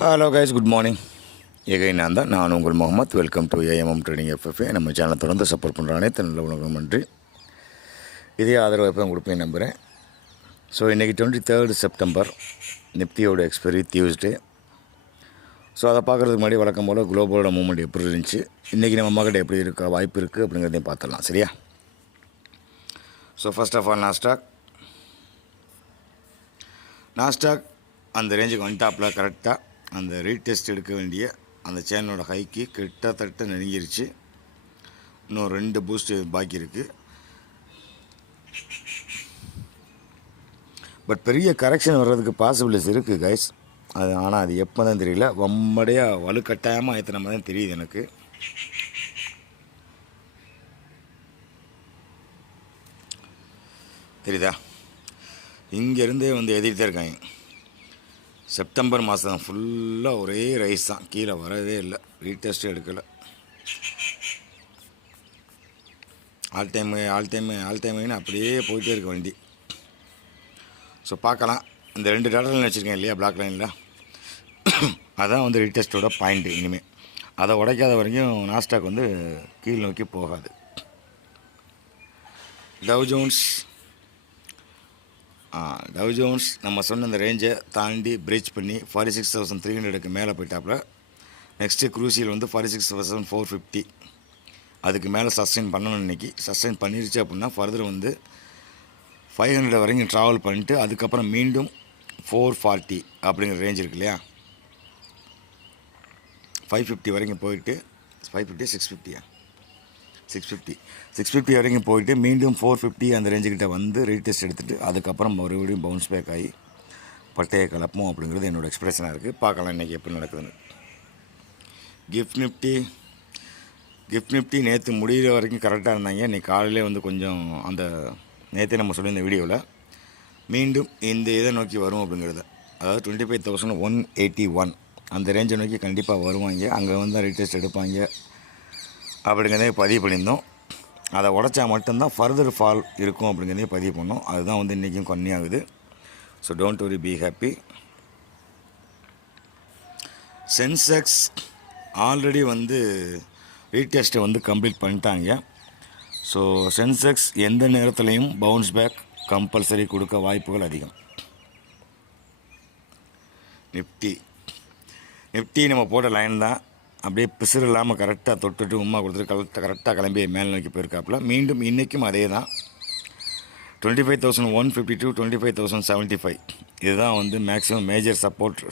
Hello guys good morning again நான் தான். நான் உங்கள் Mohammed. Welcome to AMM trading FFA நம்ம சேனலை தொடர்ந்து சப்போர்ட் பண்ணுற அனைத்து நல்ல உணவு நன்றி. இதே ஆதரவு எப்போ கொடுப்பேன் நம்புகிறேன் ஸோ இன்றைக்கி டுவெண்ட்டி தேர்டு செப்டம்பர் நிப்தியோட எக்ஸ்பைரி டியூஸ்டே ஸோ அதை பார்க்குறதுக்கு முன்னாடி வழக்கம் போல் குளோபலோட மூமெண்ட் எப்படி இருந்துச்சு? இன்றைக்கி நம்ம மக்கள்கிட்ட எப்படி இருக்க வாய்ப்பு இருக்குது அப்படிங்கிறதையும் பார்த்துடலாம். சரியா? So first of all NASDAQ NASDAQ அந்த ரேஞ்சுக்கு ஒன் டாப்பில் கரெக்டாக அந்த ரீடெஸ்ட் எடுக்க வேண்டிய அந்த சேனலோட ஹைக்கு கிட்டத்தட்ட நெருங்கிருச்சு. இன்னும் ரெண்டு பூஸ்ட்டு பாக்கி இருக்குது பட் பெரிய கரெக்ஷன் வர்றதுக்கு பாசிபிலிட்டிஸ் இருக்குது கைஸ் அது ஆனால் அது எப்போ தான் தெரியல. வம்படையாக வலுக்கட்டாயமாக ஏற்றின மாதிரி தான் தெரியுது எனக்கு. தெரியுதா? இங்கேருந்தே வந்து எழுதிட்டு இருக்காங்க. செப்டம்பர் மாதம் தான் ஃபுல்லாக ஒரே ரைஸ் தான். கீழே வரவே இல்லை. ரீடெஸ்ட்டும் எடுக்கலை. All time all time all டைம்னு அப்படியே போயிட்டே இருக்க வண்டி. ஸோ பார்க்கலாம். இந்த ரெண்டு டாட்டா லைன் வச்சுருக்கேன் இல்லையா பிளாக் லைனில் அதான் வந்து ரீடெஸ்ட்டோட பாயிண்ட்டு இனிமேல் அதை உடைக்காத வரைக்கும் நாஸ்டாக் வந்து கீழ் நோக்கி போகாது. டவ் ஜோன்ஸ் டவ் ஜோன்ஸ் நம்ம சொன்ன அந்த ரேஞ்சை தாண்டி பிரேச் பண்ணி ஃபார்ட்டி சிக்ஸ் தௌசண்ட் த்ரீ ஹண்ட்ரடுக்கு மேலே போயிட்டாப்புல. நெக்ஸ்ட்டு குரூசியல் வந்து forty six thousand four fifty அதுக்கு மேலே சஸ்டெயின் பண்ணணும் இன்றைக்கி சஸ்டெயின் பண்ணிருச்சு அப்படின்னா ஃபர்தர் வந்து ஃபைவ் ஹண்ட்ரட் வரைக்கும் ட்ராவல் பண்ணிட்டு அதுக்கப்புறம் மீண்டும் ஃபோர் ஃபார்ட்டி அப்படிங்கிற ரேஞ்ச் இருக்கு இல்லையா? ஃபைவ் ஃபிஃப்டி வரைக்கும் போயிட்டு ஃபைவ் ஃபிஃப்டி சிக்ஸ் ஃபிஃப்டியா சிக்ஸ் ஃபிஃப்டி சிக்ஸ் ஃபிஃப்டி வரைக்கும் போயிட்டு மீண்டும் ஃபோர் ஃபிஃப்டி அந்த ரேஞ்சுக்கிட்ட வந்து ரீடெஸ்ட் எடுத்துகிட்டு அதுக்கப்புறம் மறுபடியும் பவுன்ஸ் பேக் ஆகி பட்டையை கலப்போம் அப்படிங்கிறது என்னோடய எக்ஸ்பிரஷனாக இருக்குது பார்க்கலாம் இன்றைக்கி எப்படி நடக்குதுன்னு. கிஃப்ட் நிஃப்டி கிஃப்ட் நிஃப்டி நேற்று முடிகிற வரைக்கும் கரெக்டாக இருந்தாங்க. இன்றைக்கி காலையிலே வந்து கொஞ்சம் அந்த நேற்றே நம்ம சொல்லியிருந்த வீடியோவில் மீண்டும் இந்த இதை நோக்கி வரும் அப்படிங்கிறத. அதாவது twenty five thousand one eighty one அந்த ரேஞ்சை நோக்கி கண்டிப்பாக வருவாங்க. அங்கே வந்து ரீடெஸ்ட் எடுப்பாங்க. அப்படிங்கிறதே பதிவு பண்ணியிருந்தோம். அதை உடச்சா மட்டும்தான் ஃபர்தர் ஃபால் இருக்கும் அப்படிங்கிறதே பதிவு பண்ணோம். அதுதான் வந்து இன்றைக்கும் கம்மியாகுது. So don't worry be happy Sensex already வந்து ரீடெஸ்ட்டை வந்து கம்ப்ளீட் பண்ணிட்டாங்க. ஸோ சென்செக்ஸ் எந்த நேரத்துலையும் பவுன்ஸ் பேக் கம்பல்சரி கொடுக்க வாய்ப்புகள் அதிகம். நிஃப்டி நிஃப்டி நம்ம போட்ட லைன் தான். அப்படியே பிசுறு இல்லாமல் கரெக்டாக தொட்டுட்டு உமா கொடுத்துட்டு கரெக்டாக கரெக்டாக கிளம்பி மேல் நோக்கி போயிருக்காப்புல. மீண்டும் இன்றைக்கும் அதே தான் twenty five thousand one fifty to twenty five thousand seventy five இதுதான் வந்து மேக்ஸிமம் மேஜர் சப்போர்ட்